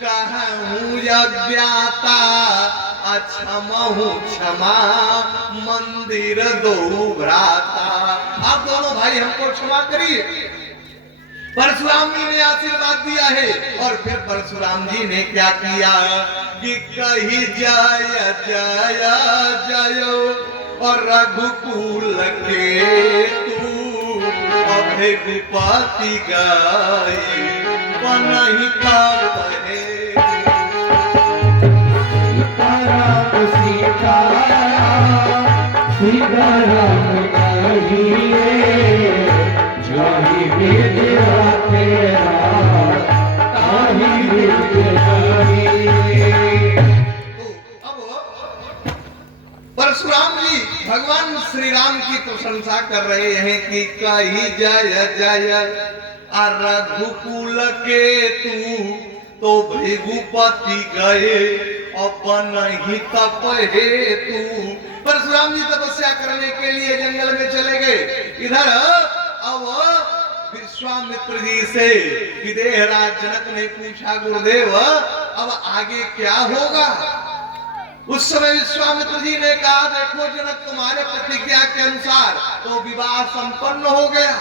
कहूँ अज्ञाता अक्षमहु क्षमा मंदिर दो भ्राता। आप दोनों भाई हमको क्षमा करिए। परशुराम जी ने आशीर्वाद दिया है और फिर परशुराम जी ने क्या किया कि कही जय जय जय और रघुकुल के तू अभेगुपति गाई बनहि का पहे सीताराम परशुराम जी भगवान श्री राम की प्रशंसा कर रहे हैं कि कही जय जय रघुकुल के तू तो भृगुपति गए अपन ही तप हे तू। परशुराम जी तपस्या करने के लिए जंगल में चले गए। इधर अब विश्वामित्र जी से विदेहराज जनक ने पूछा गुरुदेव अब आगे क्या होगा। उस समय विश्वामित्र जी ने कहा देखो जनक तुम्हारे प्रतिज्ञा के अनुसार तो विवाह संपन्न हो गया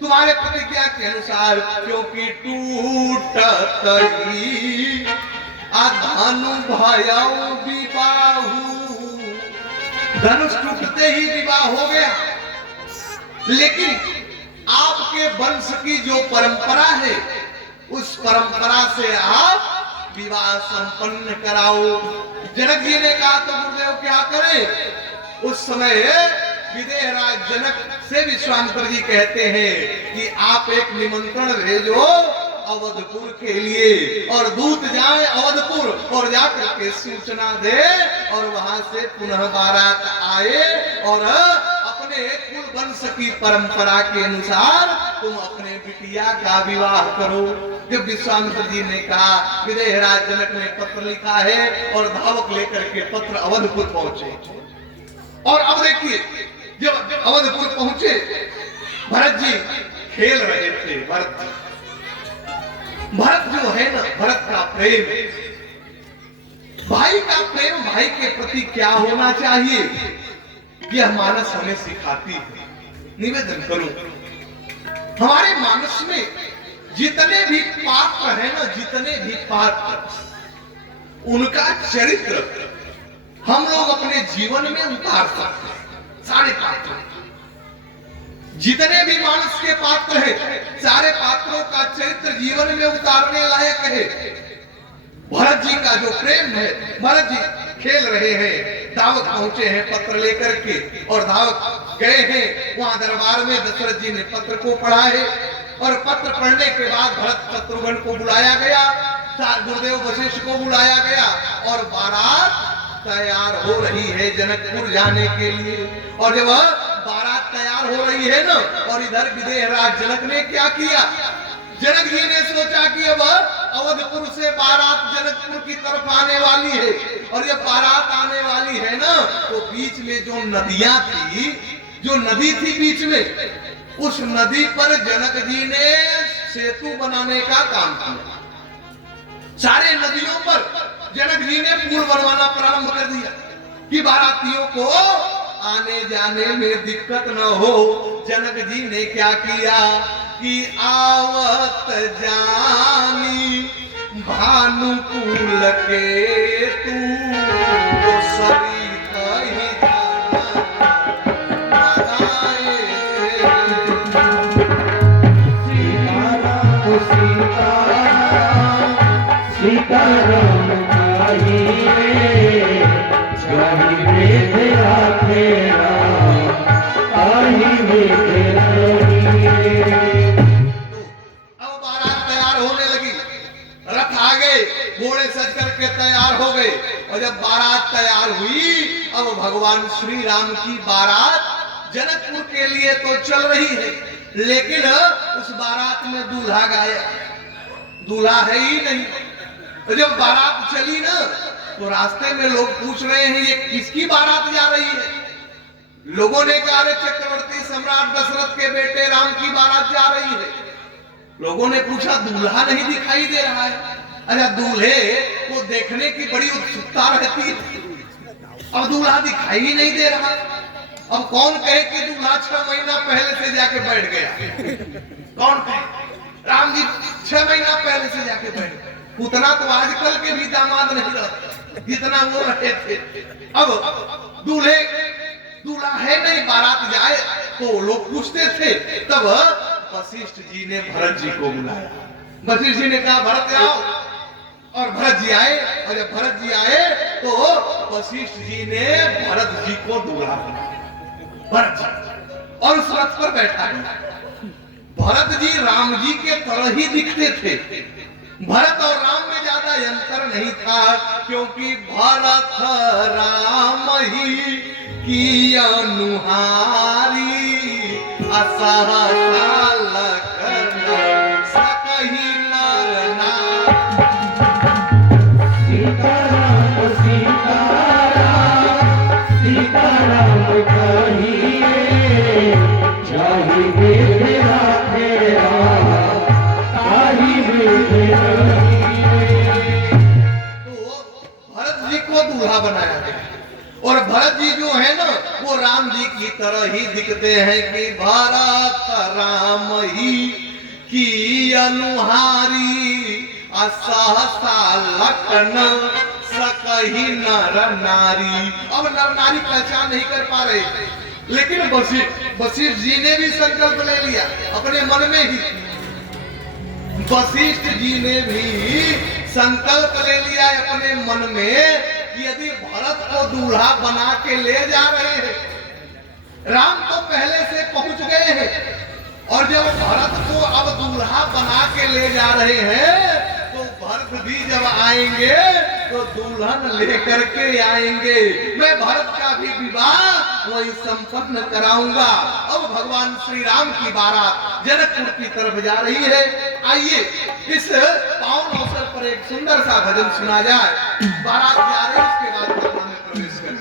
तुम्हारे प्रतिज्ञा के अनुसार, क्योंकि टूटत ही धनु भयउ विवाहु, धनुष टूटते ही विवाह हो गया। लेकिन आपके वंश की जो परंपरा है उस परंपरा से आप विवाह संपन्न कराओ। जनक जी ने कहा तो गुरुदेव क्या करें। उस समय विदेहराज जनक से विश्वामित्र जी कहते हैं कि आप एक निमंत्रण भेजो अवधपुर के लिए और दूत जाए अवधपुर और जाकर के सूचना दे और वहां से पुनः बारात आए और अपने कुल वंश की परंपरा के अनुसार तुम अपने बिटिया का विवाह करो। जब विश्वामित्र जी ने कहा विदेहराज जनक ने पत्र लिखा है और धावक लेकर के पत्र अवधपुर पहुंचे। और अब देखिए जब अवधपुर पहुंचे भरत जी खेल रहे थे। भरत जो है ना भरत का प्रेम, भाई का प्रेम भाई के प्रति क्या होना चाहिए यह मानस हमें सिखाती है। निवेदन करूं हमारे मानस में जितने भी पात्र है ना जितने भी पात्र उनका चरित्र हम लोग अपने जीवन में उतार सकते हैं। सारे पात्र जितने भी मानस के पात्र हैं सारे पात्रों का चरित्र जीवन में उतारने लायक है। भरत जी का जो प्रेम है, भरत जी खेल रहे हैं, धावक पहुंचे हैं पत्र लेकर के और धावक गए हैं वहां दरबार में। दशरथ जी ने पत्र को पढ़ा है और पत्र पढ़ने के बाद भरत शत्रुघ्न को बुलाया गया, गुरुदेव वशिष्ठ को बुलाया गया और बारात तैयार हो रही है जनकपुर जाने के लिए। और जब बारात तैयार हो रही है ना और इधर विदेहराज जनक ने क्या किया, जनक जी ने सोचा कि अब अवधपुर से बारात जनकपुर की तरफ आने वाली है और जब बारात आने वाली है ना तो बीच में जो नदियां थी, जो नदी थी बीच में, उस नदी पर जनक जी ने सेतु बनाने का काम किया। सारे नदियों पर जनक जी ने पुल बनवाना प्रारंभ कर दिया कि बारातियों को आने जाने में दिक्कत न हो। जनक जी ने क्या किया कि आवत जानी भानुकुल के तू तो सरिता ही सीताराम तैयार हो गए। और जब बारात तैयार हुई अब भगवान श्री राम की बारात जनकपुर के लिए तो चल रही है, लेकिन उस बारात में दूल्हा गायब, दूल्हा है ही नहीं। तो जब बारात चली ना तो रास्ते में लोग पूछ रहे हैं ये किसकी बारात जा रही है। लोगों ने कहा चक्रवर्ती सम्राट दशरथ के बेटे राम की बारात जा रही है। लोगों ने पूछा दूल्हा नहीं दिखाई दे रहा है। अच्छा, दूल्हे को देखने की बड़ी उत्सुकता रहती है। अब दूल्हा दिखाई ही नहीं दे रहा। अब कौन कहे कि दूल्हा 6 महीना पहले से जाके बैठ गया? कौन कहे? राम जी 6 महीना पहले से जाके बैठ गए। उतना तो आजकल के भी दामाद नहीं रहते जितना वो रहे थे। अब दूल्हा है नहीं, बारात जाए तो लोग पूछते थे। तब वशिष्ठ जी ने भरत जी को बुलाया। वशिष्ठ जी ने कहा भरत आओ, और भरत जी आए। और जब भरत जी आए तो वशिष्ठ जी ने भरत जी को दूल्हा बनाया। भरत जी और उस रथ पर बैठा गया। भरत जी राम जी के तरह ही दिखते थे। भरत और राम में ज्यादा अंतर नहीं था, क्योंकि भरत राम ही की अनुहारी असहसा लखन सकहि नर नारी। सीताराम सीताराम सीताराम कहिए, चाहिए तेरा तेरा ताही तेरा। तो भरत जी को दूल्हा बनाया गया। और भरत जी जो है ना, वो राम जी की तरह ही दिखते हैं कि भरत राम ही की अनुहारी असहसा लखन सकहि नर नारी। अब नर नारी पहचान नहीं कर पा रहे, लेकिन वशिष्ठ जी ने भी संकल्प ले लिया अपने मन में ही। वशिष्ठ जी ने भी संकल्प ले लिया अपने मन में कि यदि भरत को दूल्हा बना के ले जा रहे हैं, राम तो पहले से पहुंच गए हैं, और जब भरत को अब दूल्हा बना के ले जा रहे हैं तो भरत भी जब आएंगे तो दुल्हन लेकर के आएंगे। मैं भरत का भी विवाह वही संपन्न कराऊंगा। अब भगवान श्री राम की बारात जनकपुर की तरफ जा रही है। आइए इस पावन अवसर पर एक सुंदर सा भजन सुना जाए। बारात जा रही है, उसके बाद कथा में प्रवेश करें।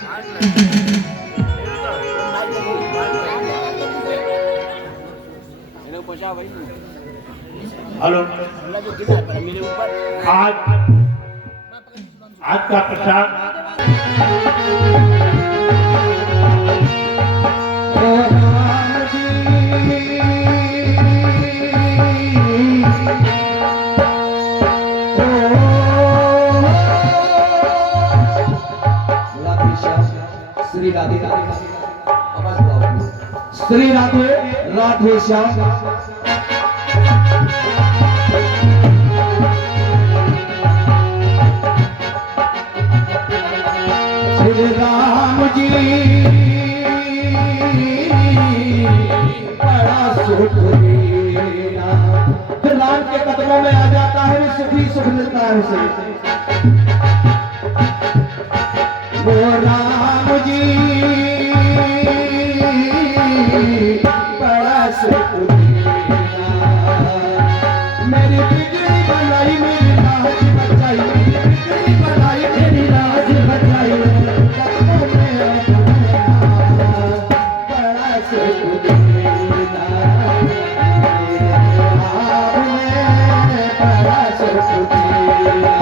हेलो, आज का प्रसाद श्री राधे श्री राधे राधे श्याम। श्री राम जी बड़ा सुख देना, फिर राम के कदमों में आ जाता है, सुख ही सुख मिलता है उसे। वो राम जी बड़ा सुख देना, मेरी बिगड़ी बनाई मेरी राज बचाई, मेरी बिगड़ी बनाई मेरी राज बचाई, कदमों में बड़ा सुख देना, राम में बड़ा सुख देना।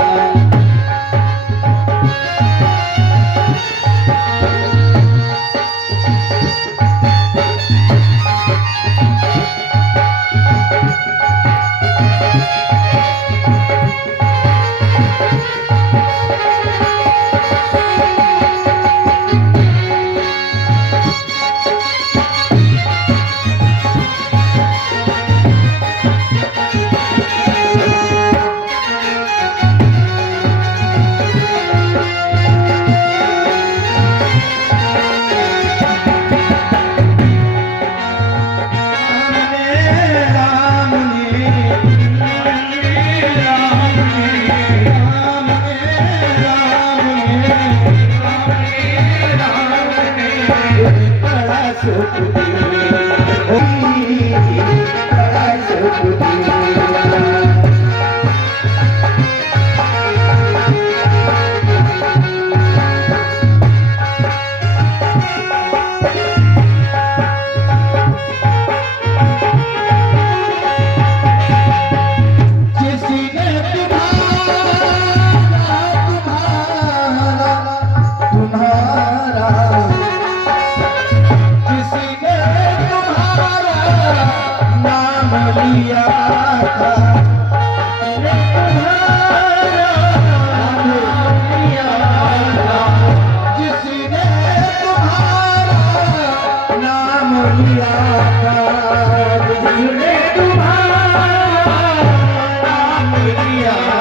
था,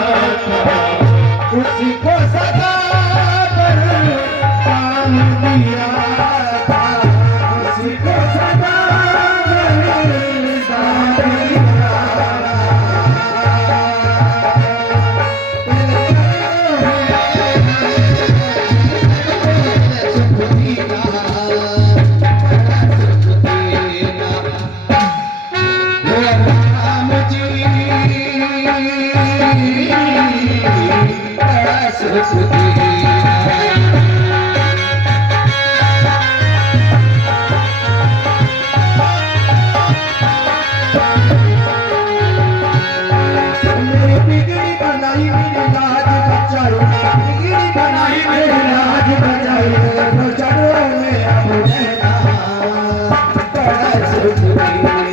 उसी को सदा पर काम दिया था, उसी को सदा पर काम दिया Thank you.